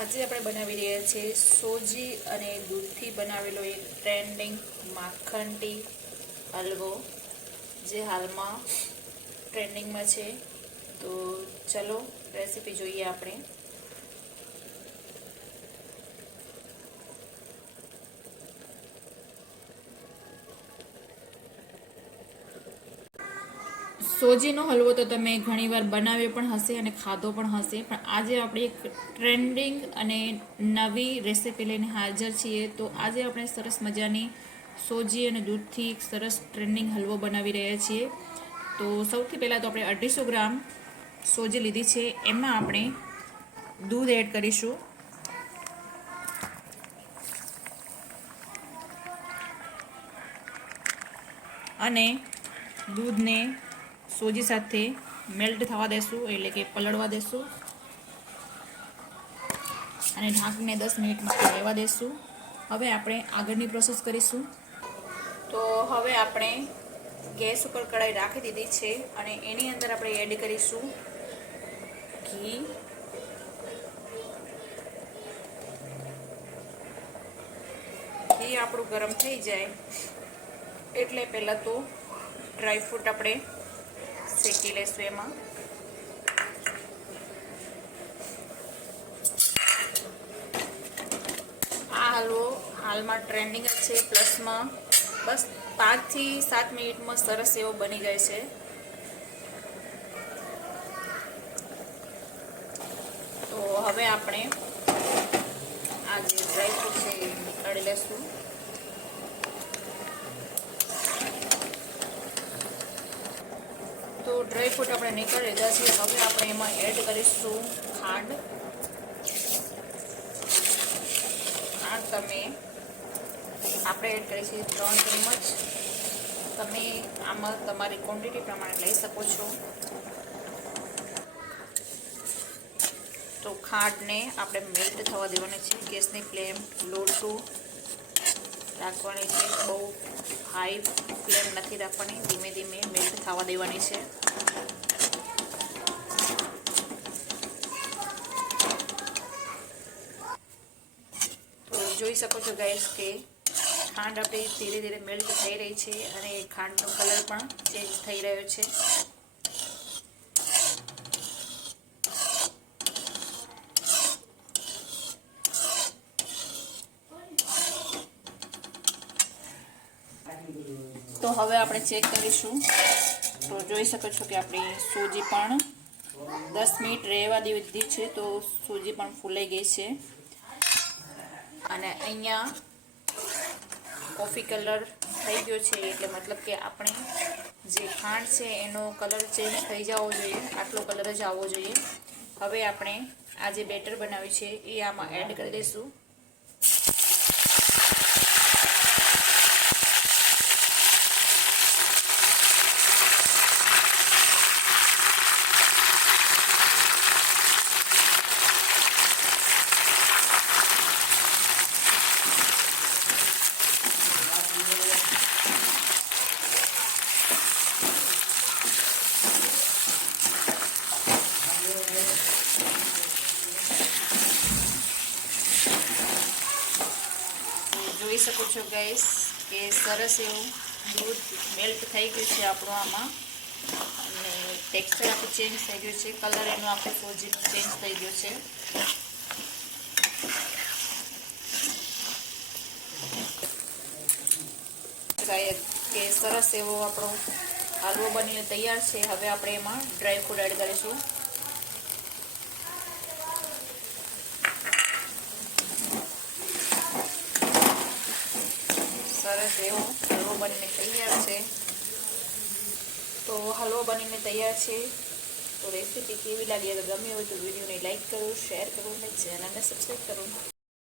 આજે આપણે બનાવી રહ્યા છીએ સોજી અને દૂધથી બનાવેલો એક ટ્રેન્ડિંગ માખણ ટી હલવો, જે હાલમાં ટ્રેન્ડિંગમાં છે. તો ચલો રેસીપી જોઈએ આપણે. સોજીનો હલવો તો તમે ઘણીવાર બનાવ્યો પણ હશે અને ખાધો પણ હશે, પણ આજે આપણે એક ટ્રેન્ડિંગ અને નવી રેસીપી લઈને હાજર છીએ. તો આજે આપણે સરસ મજાની સોજી અને દૂધથી એક સરસ ટ્રેન્ડિંગ હલવો બનાવી રહ્યા છીએ. તો સૌથી પહેલાં તો આપણે 250 ગ્રામ સોજી લીધી છે. એમાં આપણે દૂધ એડ કરીશું. અને દૂધને સોજી સાથે મેલ્ટ થવા દેશું, એટલે કે પલળવા દેશું અને ઢાંકીને 10 મિનિટ માટે રહેવા દેશું. હવે આપણે આગળની પ્રોસેસ કરીશું. તો હવે આપણે ગેસ ઉપર કઢાઈ રાખી દીધી છે અને એની અંદર આપણે એડ કરીશું ઘી. ઘી આપણું ગરમ થઈ જાય એટલે પહેલાં તો ડ્રાયફ્રૂટ આપણે શેકી લેશું. એમાં આ હલવો હાલમાં ટ્રેન્ડિંગ જ છે, પ્લસમાં બસ 5 થી 7 મિનિટમાં સરસ એવો બની જાય છે. તો હવે આપણે આ જે ડ્રાયફ્રૂટ છે એ નીકાળી લેશું. તો ડ્રાયફ્રૂટ આપણે નીકાળી લીધા છે. હવે આપણે એમાં એડ કરીશું ખાંડ. તમે આપણે એડ કરી છે 3 ચમચ. તમે આમાં તમારી ક્વોન્ટિટી પ્રમાણે લઈ શકો છો. તો ખાંડને આપણે મેલ્ટ થવા દેવાની છે. ગેસની ફ્લેમ લો ટુ રાખવાની છે, બહુ હાઈ ફ્લેમ નથી રાખવાની, ધીમે ધીમે મેલ્ટ થવા દેવાની છે. જોઈ શકો છો ગાઈસ કે ખાંડ આપણી ધીરે ધીરે મેલ્ટ થઈ રહી છે અને ખાંડનો કલર પણ ચેન્જ થઈ રહ્યો છે. તો હવે આપણે ચેક કરીશું. તો જોઈ શકો છો કે આપણી સૂજી પણ 10 મિનિટ રહેવા દીધી છે, તો સૂજી પણ ફૂલાઈ ગઈ છે. અને અહીંયા કોફી કલર થઈ ગયો છે, એટલે મતલબ કે આપણે જે ખાંડ છે એનો કલર ચેન્જ થઈ જવો જોઈએ, આટલો કલર જ આવવો જોઈએ. હવે આપણે આ જે બેટર બનાવ્યું છે એ આમાં એડ કરી દઈશું. જોઈ શકો છો ગાઈસ કે સરસ એવું દૂધ મેલ્ટ થઈ ગયું છે આપણું આમાં, અને ટેક્સચર આપણું ચેન્જ થઈ ગયું છે, કલર એનો આપણે સોજીનો ચેન્જ થઈ ગયો છે. કે સરસ એવો આપણો હલવો બનીને તૈયાર છે. હવે આપણે એમાં ડ્રાયફ્રૂટ એડ કરીશું. સરસ એવો હલવો બનીને તૈયાર છે. તો હલવો બનીને તૈયાર છે. તો રેસીપી કેવી લાગી? અગર ગમી હોય તો વિડીયોને લાઈક કરો, શેર કરો અને ચેનલને સબસ્ક્રાઈબ કરો.